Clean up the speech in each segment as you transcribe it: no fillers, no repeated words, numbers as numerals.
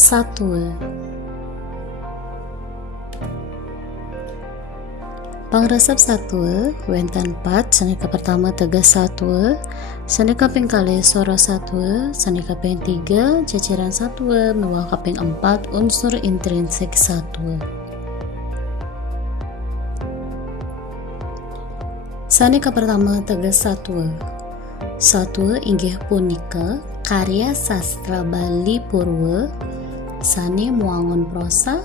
satwa. Pangresep satwa wenten 4 sanika pertama tegas satwa, sanika kaping kalih sora satwa, sanika kaping 3 ceceran satwa, miwah kaping 4 unsur intrinsik satwa. Sanika pertama tegas satwa. Satwa inggih punika karya sastra Bali Purwa, sani muangun prosa,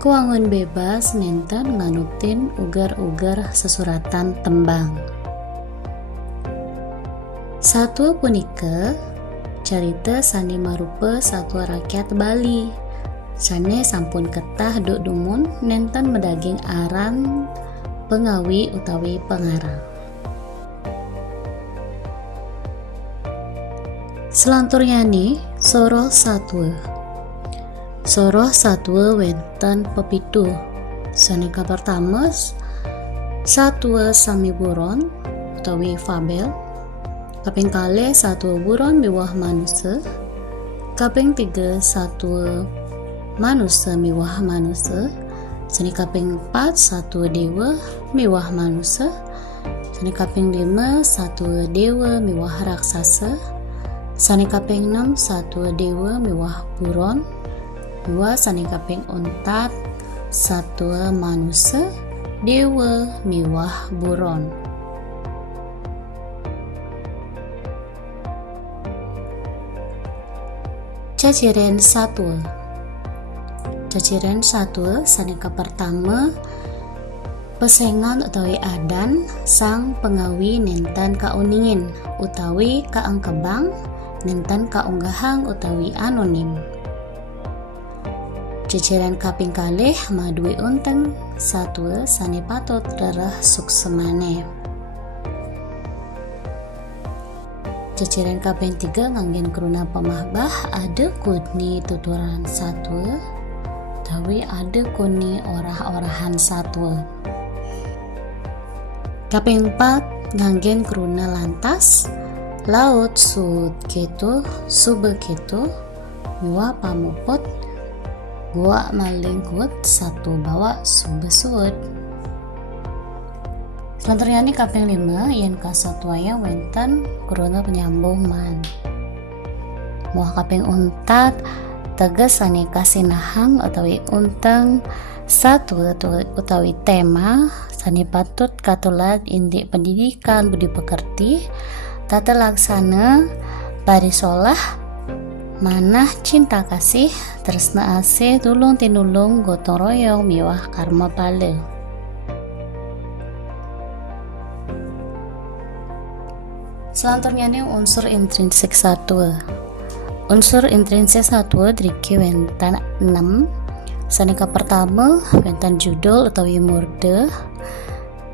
kuangun bebas nenten nganutin ugar-ugar sesuratan tembang. Satwa punika carita sani marupa satwa rakyat Bali, sane sampun ketah duk dumun nenten medaging aran pengawi utawi pengarang. Selanturnyani soro satwa. Soro satwa wenten pepitu. Sanika pertama satwa sami buron utawi fabel. Kaping kalih satwa buron miwah manusia. Kaping 3 satwa manusia miwah manusia. Sanika kaping 4 satwa dewa miwah manusia. Sanika kaping 5 satwa dewa miwah raksasa. Sanika kaping 6 satwa dewa miwah buron. Dua sanika kaping 4 satwa manusia dewa miwah buron. Ceciren satwa. Ceciren satwa sanika pertama pesengan utawi adan sang pengawi nenten kauningin utawi kaangkebang nenten kaunggahang utawi anonim. Ceceran kaping kalih madui unteng satwa sane patut rereh suksemane. Ceceran kaping 3 nganggen kruna pemahbah ada kuni tuturan satwa tawi ada kuni orah-orahan satwa. Kaping 4 nganggen kruna lantas laut sud keto sube keto miwa pamuput gua malingkut satu bawa subesud. Selanturnya kaping 5 yen kasatwaya wenten kruna penyambung man. Muah kaping 4 tegas sane kasinahang utawi unteng satwa utawi tema sane patut katulat indik pendidikan budi pekerti tata laksana parisolah manah cinta kasih tresna asih tulung tinulung gotong royong miwah karma pale. Selanjutnya unsur intrinsik satwa. Unsur intrinsik satwa driki wenten 6. Sanika pertama wenten judul utawi murde,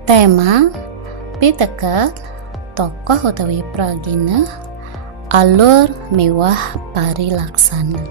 tema, piteket, tokoh utawi pragina, alur miwah parilaksana.